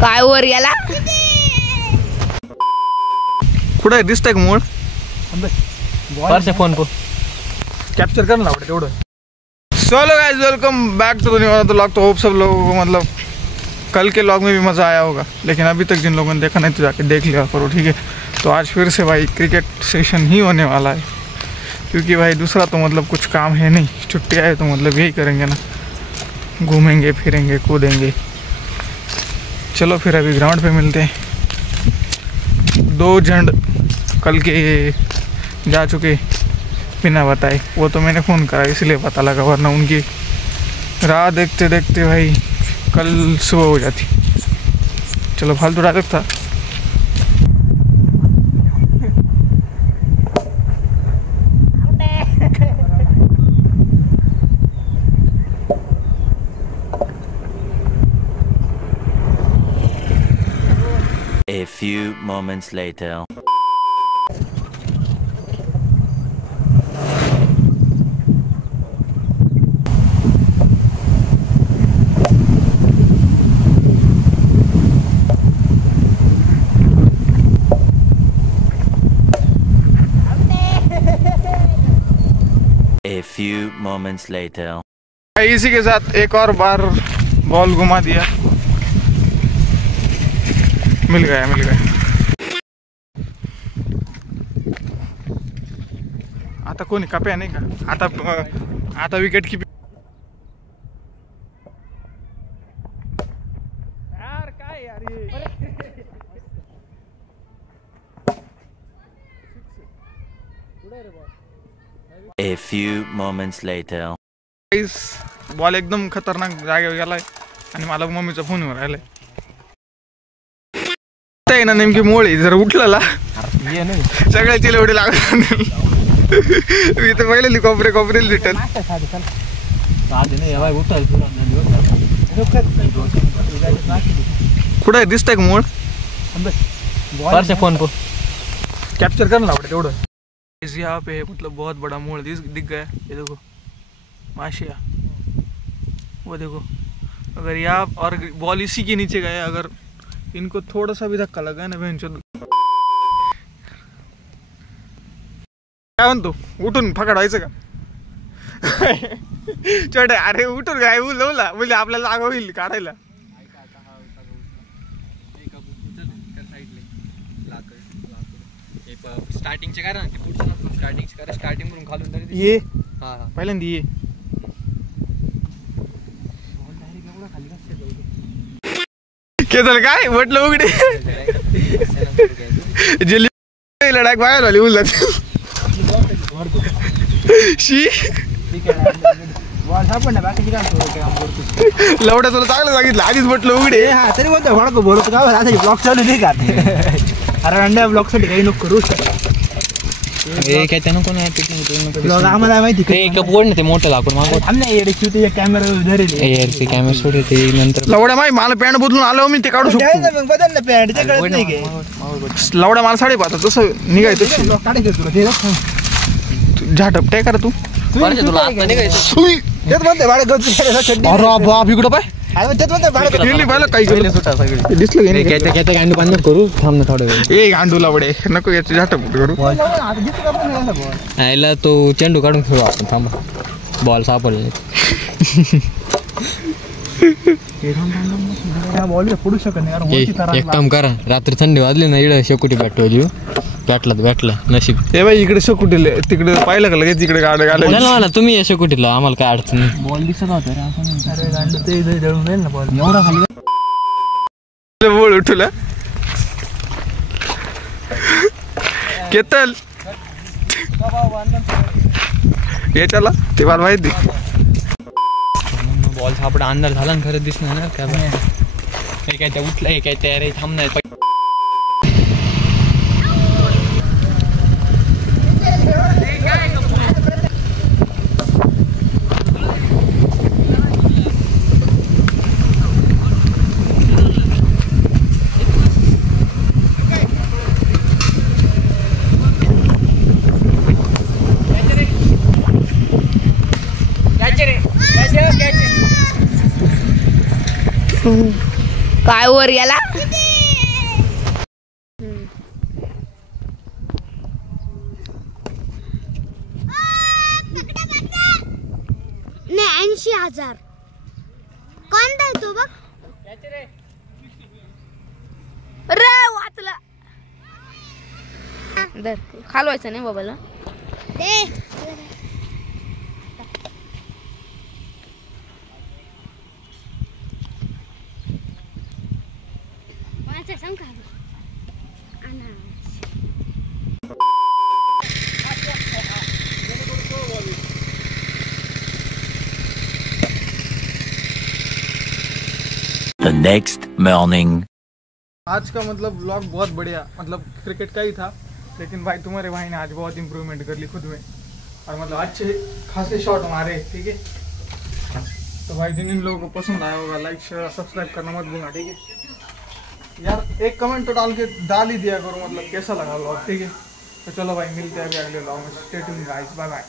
काय वर गेला कुठे दिसतंय का मूळ फोन को कैप्चर करना पड़े तेवढं. So hello guys, welcome back to the new vlog. तो होप सब लोगों को मतलब कल के व्लॉग में भी मज़ा आया होगा, लेकिन अभी तक जिन लोगों ने देखा नहीं तो जाके देख लिया करो, ठीक है. तो आज फिर से भाई क्रिकेट सेशन ही होने वाला है, क्योंकि भाई दूसरा तो मतलब कुछ काम है नहीं. छुट्टी आए तो मतलब यही करेंगे ना, घूमेंगे फिरेंगे कूदेंगे. चलो फिर अभी ग्राउंड पे मिलते हैं. 2 झंड कल के जा चुके बिना बताए. वो तो मैंने फ़ोन करा इसलिए पता लगा, वरना उनकी राह देखते देखते भाई कल सुबह हो जाती. चलो फालतू डायरेक्ट था. A few moments later. A few moments later. इसी के साथ एक और बार बॉल घुमा दिया. मिल गया. आता कोणी काप्या नाही का आता विकेट की यार काय यार A few moments later. Ball एकदम खतरनाक जागेवर गेलाय आणि मला मम्मीचा फोन येऊन राहिलाय. ना नेमकी मोळी जर उठला सगळ्या चिलवडी लागत. मी तर पहिले कोपरे लिटल कुठे दिसतंय का मूळ फोन को कैप्चर करना पड़े तेवढं. यहाँ पे मतलब बहुत बड़ा मोड़ दिख गया. ये देखो माशिया, वो देखो. अगर यहाँ और बॉल इसी के नीचे गया, अगर इनको थोड़ा सा भी धक्का लगा ना बहन चोद काय म्हणतो उठून फकाडायचं का. छोटे अरे उठून काय उलवला म्हणजे आपल्याला जागा होईल काढायला. स्टार्टिंगचे काय ना स्टार्टिंग करून खालून तरी ये पहिल्यांदा ये केतल काय म्हटलं उघडे जिल्ली लडाख बाहेर आली उलट शी लवड्या तुला चांगलं सांगितलं आधीच म्हटलं उघडे. हा तरी बोलतो बोलतो का ब्लॉग चालू नाही का. अरे अंड्या ब्लॉग साठी काही नको करू. काय त्यानं कोण आम्हाला माहिती बोर्ड ते मोठं लाकूड कॅमेरा कॅमेरा सोड ते नंतर लवड्या माही मला पॅन्ट बदलून आलो मी ते काढू शकतो. बदल पॅन्ट लवड्या मला 5.5 तसं निघायचं. झाटप काय करा तू बाप इकडं पाय बंद करू थांब थोडं. ए गांडू लवडे नको याची झाटप करू. यायला तो चेंडू काढून खेळू आपण. थांबा बॉल सापडले. एक काम करा, रात्री थंडी वाजली ना इकडे शेकोटी भेटला नशीब. ए बाई इकडे शेकोटी तिकडे पाहिलं का लगेच तिकडे गाड्या घालायला तुम्ही या शेकोटीला आम्हाला काय अडचण नाही. बॉल दिसत होता एवढा खाली बोल उठला केतल ये चला ते मला माहिती. बॉल सापडा अंधार झाला ना खरं दिसणार ना काय काय त्या उठलं काय तयार थांबणार. काय वर गेला नाही 80,000 कोणता आहे तू बघ रे वाचला दर खालवायचं नाही बाबाला दे कोणाचा सांग का The next morning. आज का मतलब ब्लॉग बहुत बढ़िया, मतलब क्रिकेट का ही था, लेकिन भाई तुम्हारे भाई ने आज बहुत इम्प्रूवमेंट कर ली खुद में, और मतलब अच्छे खासे शॉट मारे, ठीक है। तो भाई जिन जिन लोगों को पसंद आया होगा लाइक शेयर सब्सक्राइब करना मत भूलना, ठीक है यार। एक कमेंट तो डाल ही दिया करो, मतलब कैसा लगा ब्लॉग, ठीक है। तो चलो भाई मिलते हैं अभी अगले ब्लॉग में। Stay tuned guys, bye bye.